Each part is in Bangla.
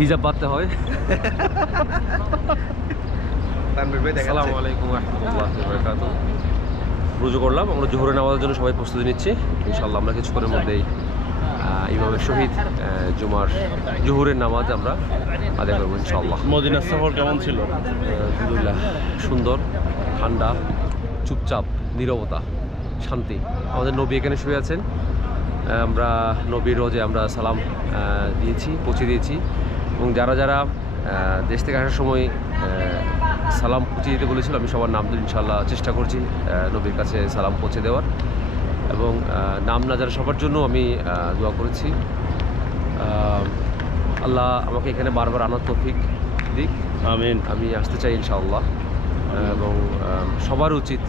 হিজাব বাঁধতে হয়। আসসালামু আলাইকুম ওয়া রাহমাতুল্লাহি ওয়া বারাকাতুহু। রুজু করলাম, আমরা জোহরের নামাজের জন্য সবাই প্রস্তুতি নিচ্ছি। ইনশাআল্লাহ আমরা কিছুক্ষণের মধ্যেই ইমামের শহীদ জোহরের নামাজ আমরা আদায় করবো ইনশাআল্লাহ। মদিনার সফর কেমন ছিল? আলহামদুলিল্লাহ, সুন্দর, ঠান্ডা, চুপচাপ, নীরবতা, শান্তি। আমাদের নবী এখানে শুয়ে আছেন, আমরা নবীর রোজে আমরা সালাম পৌঁছে দিয়েছি। এবং যারা যারা দেশ থেকে আসার সময় সালাম পৌঁছে দিতে বলেছিল, আমি সবার নাম ধরে ইনশাআল্লাহ চেষ্টা করছি নবীর কাছে সালাম পৌঁছে দেওয়ার। এবং নাম না যারা সবার জন্য আমি দোয়া করেছি। আল্লাহ আমাকে এখানে বারবার আনার তৌফিক দিক, আমিন। আমি আসতে চাই ইনশাআল্লাহ। এবং সবার উচিত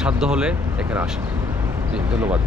সাধ্য হলে এখানে আসা। ধন্যবাদ।